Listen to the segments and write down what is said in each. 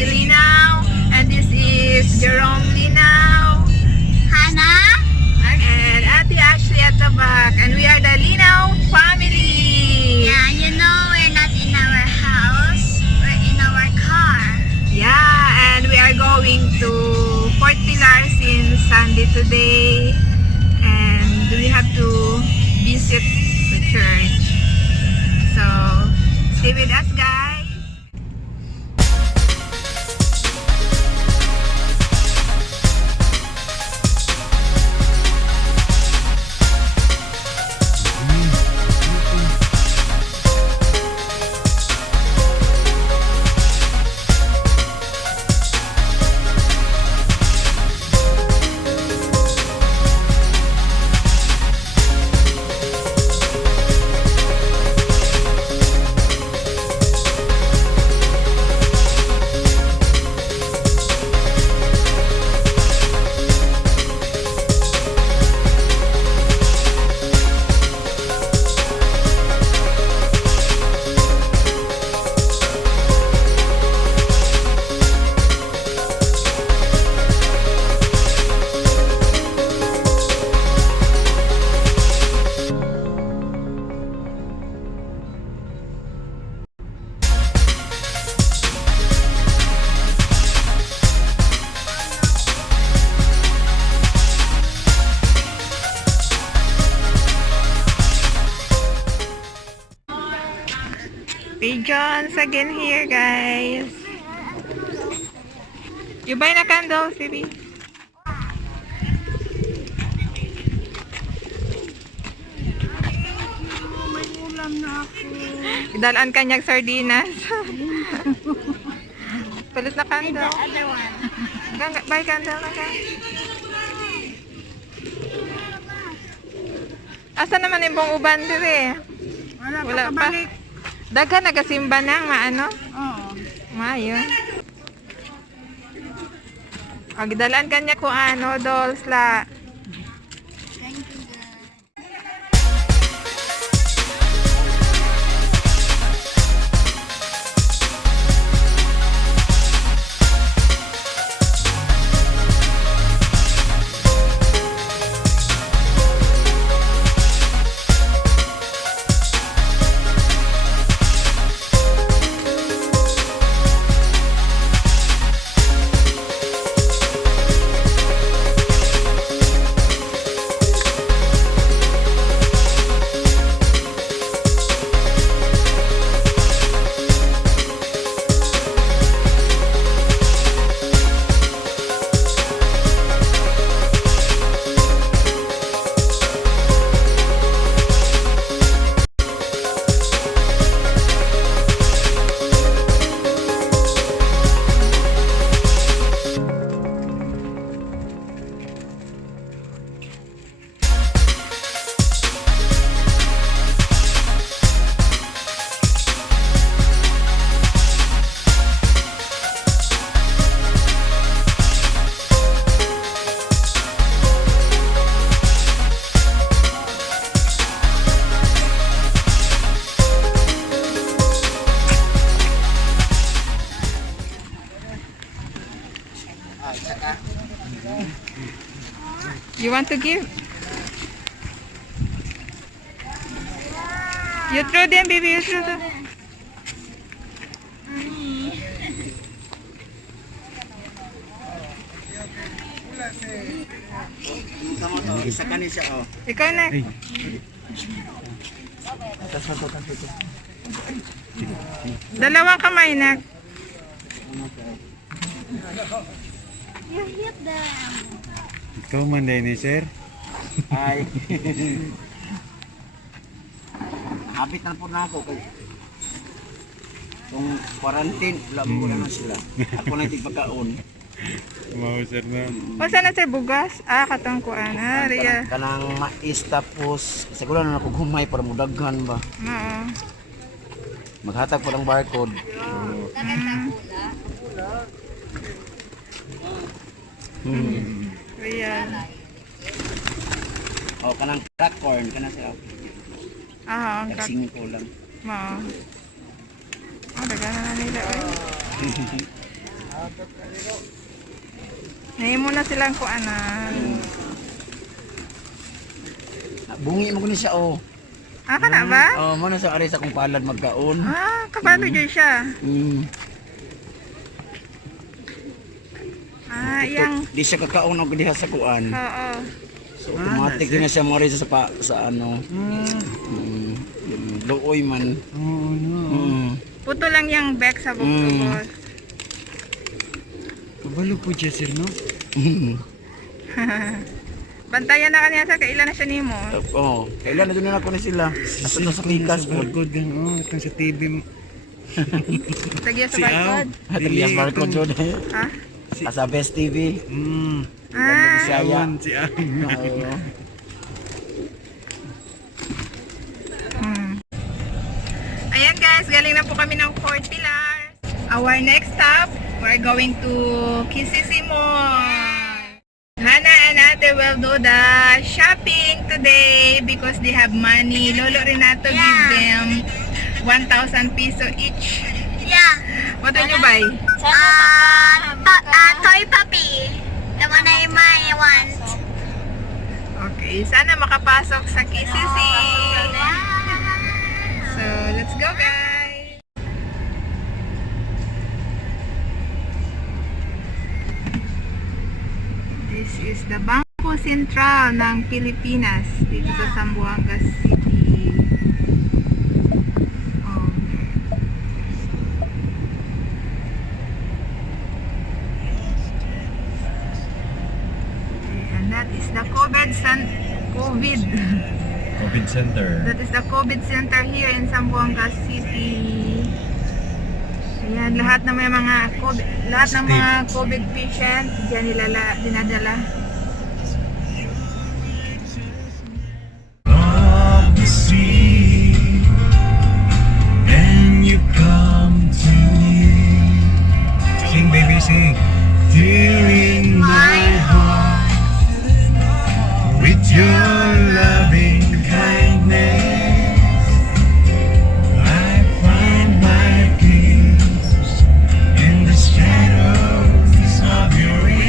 Vicky Linaw, and this is Jerome Linaw, Hannah? and Ate Ashley at the back, and we are the Linaw family. Yeah, you know we're not in our house. We're in our car. Yeah, and we are going to Fort Pilar since Sunday today, and we have to visit the church. So, stay with us, guys. Pigeons again here, guys. You buy na candles, baby. May ulam na ako. Idalaan kanyang sardinas. Palit na candle. Other one. Buy candle na ka. Asa naman yung buong uban dire? Wala pa. Daghan nagasimba na maano? Oo. Mayo. Og dalan kanya ko ano dolls la. Thank you, girl. You want to give? You throw them, baby. You throw them. Isa ka siya, oh. Ikaw na. Dalawang kamay na. You hit them. Ikaw man din ni sir. Ay. Habit na po na ako. Kung quarantine, alam ko na sila. Ako na tigpagkaon. Mau sir na. O sana sir bugas? Katong kuan. Riya. Kanang mais tapos, siguro na ako gumay para mudaghan ba. Oo. Maghatag po ng barcode. Riya. O, kanang crack corn, kanang sila. Ang kak. Tagsing ko lang. Dagan na nila. Ngayon muna silang kuanan. Bungi mo ko ni siya oh. Ah, kana ba? Oh, mo na sa ari sa kong palad magkaon. Ah, kabalo dyan siya. Mm. Ah, yang. Di siya kakaon og diha sa kuan. Oo. So automatic din na siya mo rin sa ano. Looy man. Oo, no. Puto lang yung back sa bugtubos. Kabalo po siya, sir, no? Bantayan na kaniya sir, kailan na siya nimo. Oh, kailan na doon na ako ni sila. Nasa to sa pikas po. Barcode yan, oh. Itong sa TV mo. Tagya sa Si Al. barcode. Atalias barcode jud. Ha? Sa Best TV. Ah, Si Aya. Si Al. Oo. Ayan guys, galing na po kami ng Fort Pilar. Our next stop, we're going to Kisisi Mall. Hana and Ate will do the shopping today because they have money. Lolo Renato give them 1,000 peso each. Yeah. What will you buy? Toy puppy. The one I want. Okay, sana makapasok sa Kisisi. So, let's go guys! This is the Bangko Sentral ng Pilipinas dito sa Zamboanga City. Oh. And that is the COVID COVID Center. That is the COVID center here in Zamboanga City. Ayan, lahat ng mga COVID, lahat ng mga COVID patient diyan nila dinadala. Of the sea, and you come to me. Sing, baby, sing. Filling my heart with your loving kindness. I find my peace in the shadows of your wings.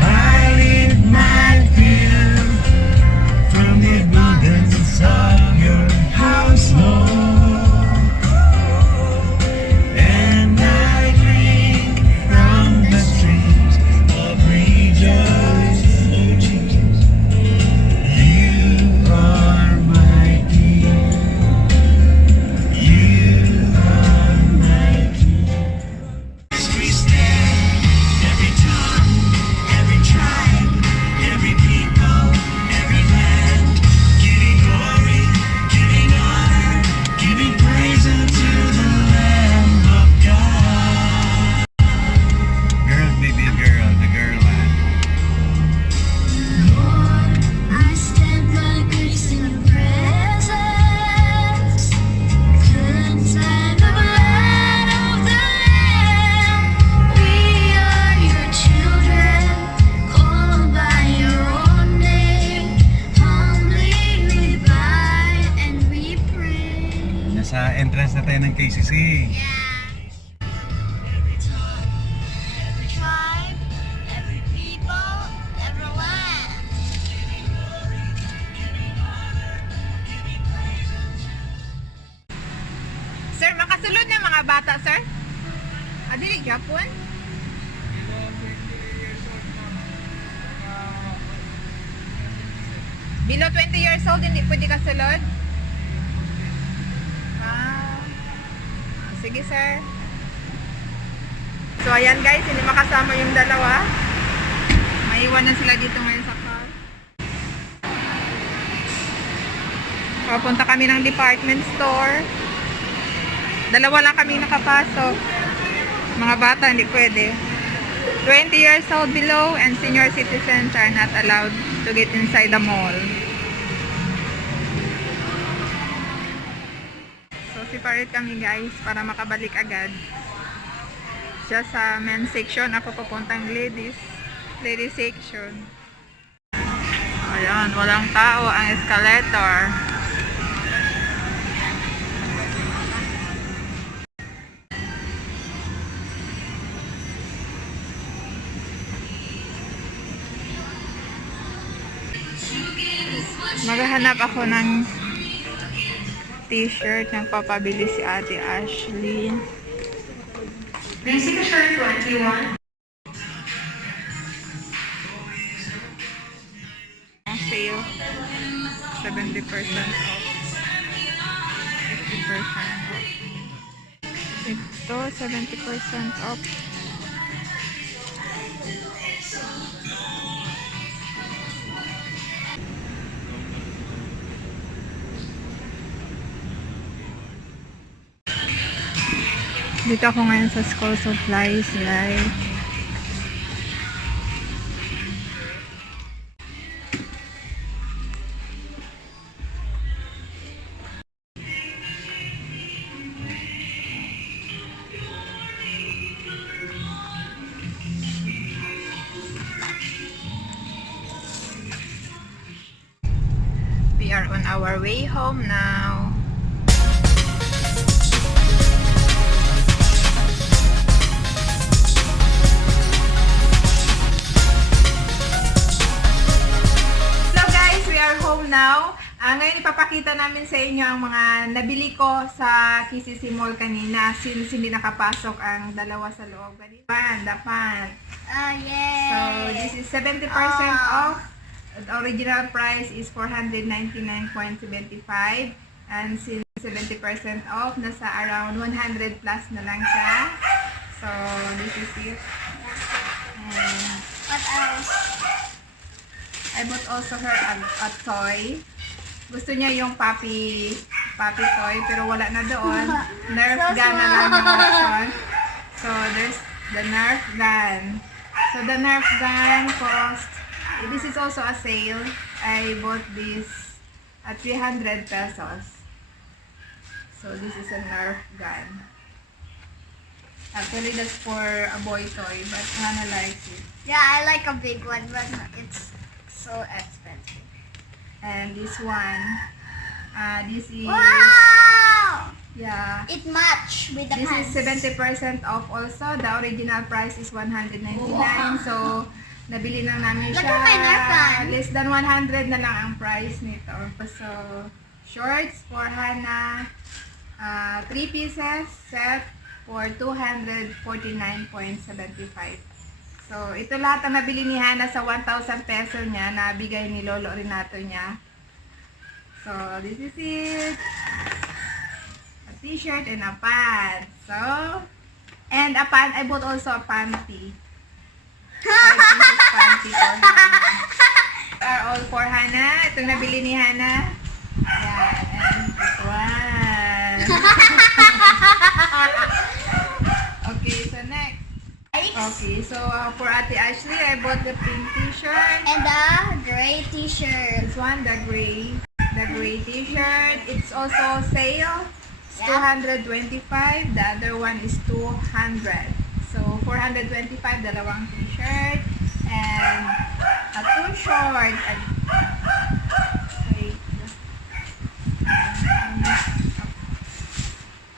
I live my fear from the abundance of your house, Lord. And I drink from the streams of rejoicing, oh Jesus. You are my King. You are my King. We stand, every tongue, every tribe, every people, every land, giving glory, giving honor, giving praise unto the Lamb of God. Girl, baby, girl. The girl, Lord, I stand by grace in your presence. Cleansed by the blood of the Lamb. We are your children, called by your own name. Humbly we bow and we pray. Nasa entrance na tayo ng KCC. Every tongue, every tribe, every people, every land. Sir, makasulod na mga bata, sir? Adili Japon? Below 20 years old, hindi pwede kasulod? Ah. Sige, sir. So, ayan guys, hindi makasama yung dalawa. Maiwan na sila dito ngayon sa car. Papunta kami ng department store. Dalawa lang kami nakapasok. Mga bata, hindi pwede. 20 years old below and senior citizens are not allowed to get inside the mall. So, separate kami guys para makabalik agad. Siya sa men's section, ako papuntang ladies section. Ayan, walang tao ang escalator. Maghahanap ako ng t-shirt. Nagpapabili si Ate Ashley. Basic shirt 21. Ang sale. 70% off. 50%. Ito, 70% off. Dito ako ngayon sa school supplies, like we are on our way home now. Hello guys, we are home now. Ngayon ipapakita namin sa inyo ang mga nabili ko sa KCC Mall kanina since hindi nakapasok ang dalawa sa loob. Dapat. Yay! So this is 70% off. The original price is 499.75 and since 70% off, nasa around 100 plus na lang siya. So this is it. And What else? I bought also her a toy. Gusto niya yung puppy toy pero wala na doon. Nerf So gun na lang yung small. option. So there's the Nerf gun. So the Nerf gun cost, this is also a sale. I bought this at 300 pesos. So this is a Nerf gun. Actually that's for a boy toy but Hannah likes it. Yeah, I like a big one, but it's so expensive. And this one, this is, Wow! yeah, It match with the this pants. is 70% off also. The original price is 199. So, nabili lang namin Look siya. at my Nerf gun. Less than 100 na lang ang price nito. So, shorts for Hannah, 3 pieces set for 249.75. So, ito lahat ang nabili ni Hannah sa 1,000 peso niya na bigay ni Lolo Renato niya. So, this is it. A t-shirt and a pants. So, and a pant. I bought also a panty. 5 pieces panty for Hannah. Are all for Hannah. Itong nabili ni Hannah. Ayan. And this one. Okay, so next. Okay, so for Ate Ashley, I bought the pink t-shirt. And the gray t-shirt. This one, the gray t-shirt. It's also sale. It's Yeah. 225. The other one is 200. So 425 dalawang t-shirt and a two short. Wait.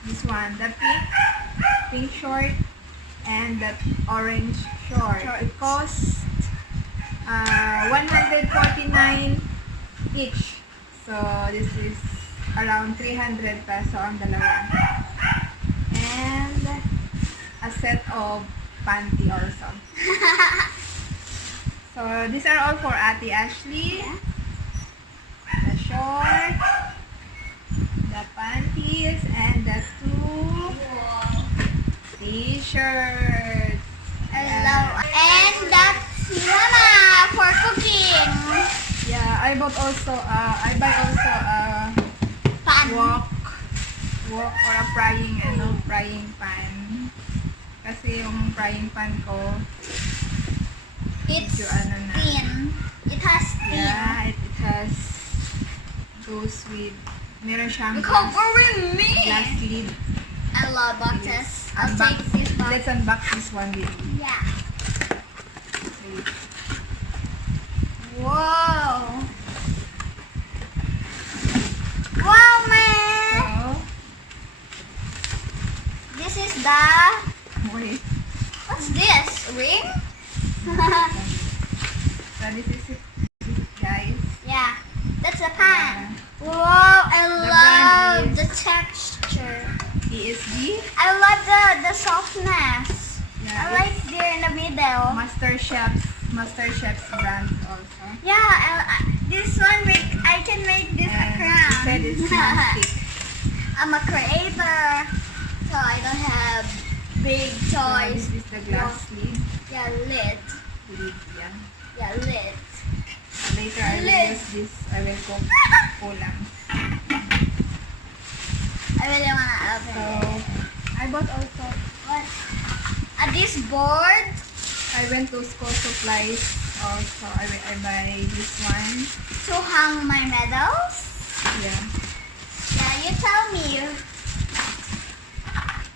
This one, the pink short and the orange short. It costs 149 each. So this is around 300 peso ang dalawa. And a set of panty also. So these are all for Ate Ashley. The short, the panties, and the two t-shirts. I love. And that's Mama for cooking. Yeah, I bought also I buy also a Pan. wok or a frying pan. Kasi yung frying pan ko, It's medyo ano na. thin. It has thin. Yeah, it has goes with meron siyang You're covering me. glass lid. I love boxes. I'll Unbox- take this box. Let's unbox this one with you. Yeah. Wait. Whoa. Wow, man. So, This is the. wait. What's this? Ring? So this is it, guys. Yeah. That's Japan. Wow, I The love brand the texture. ESG. I love the softness. Yeah, I like there in the middle. Master Chef's brand also. Yeah, this one I can make this a And crown. it said it's non-stick. I'm a creator, so I don't have big So toys. this is the glass lid. Yeah, lid. Lid, yeah. Yeah, lid. Later I will Lid. use this. I will cook ulam. I really wanna open So it. I bought also. What? This board. I went to school supplies also. I buy this one. To hang my medals. Yeah. Yeah, you tell me.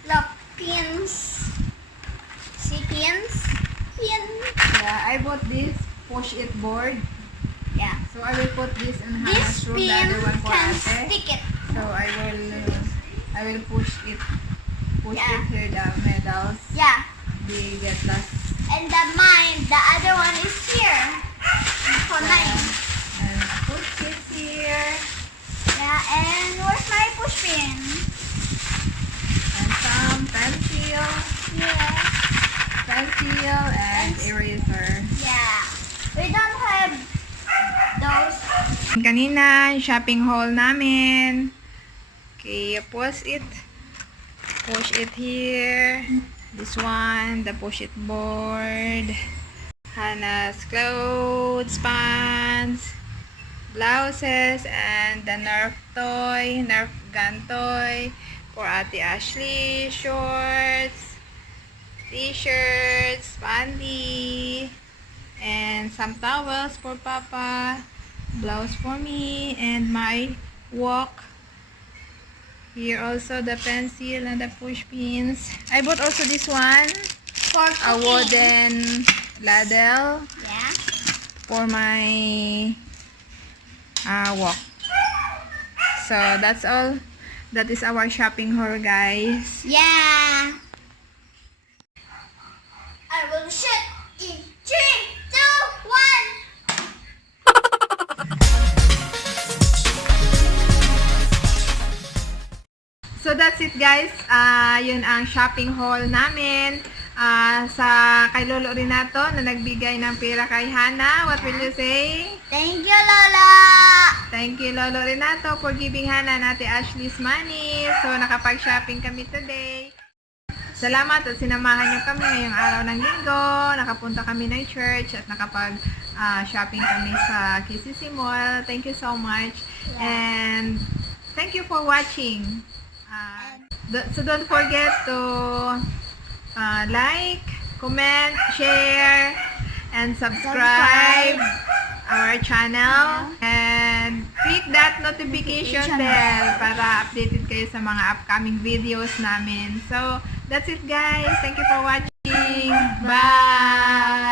Look, pins. See pins? Pin. Yeah, I bought this push it board. Yeah. So I will put this in This Hannah's room. The pin other one for can Ate. stick it. So I will push it Yeah. here the medals. Yeah. They get lost. And the other one is here. For mine. And push it here. Yeah, and where's my push pin? And some pencil. Yeah. Pencil and eraser. Yeah. We don't have those. Kanina, shopping haul namin. Okay, push it. Push it here. This one, the push it board. Hannah's clothes, pants, blouses, and the Nerf toy, Nerf gun toy. For Ate Ashley, shorts, t-shirts, panty, and some towels for Papa, blouse for me, and my walk. Here also the pencil and the push pins. I bought also this one, For a cooking. wooden ladle Yeah. for my walk. So that's all. That is our shopping haul, guys. Yeah. I will shoot in 3, 2, 1. So that's it, guys. Yun ang shopping haul namin. Sa kay Lolo Renato na nagbigay ng pera kay Hannah. What will you say? Thank you, Lola. Thank you, Lolo Renato, for giving Hannah and Ate Ashley's money. So, nakapag-shopping kami today. Salamat at sinamahan niyo kami ngayong araw ng linggo. Nakapunta kami ng church at nakapag-shopping kami sa KCC Mall. Thank you so much. And thank you for watching. So, don't forget to like, comment, share, and subscribe our channel. And click that notification bell para updated kayo sa mga upcoming videos namin. So, that's it, guys. Thank you for watching. Bye!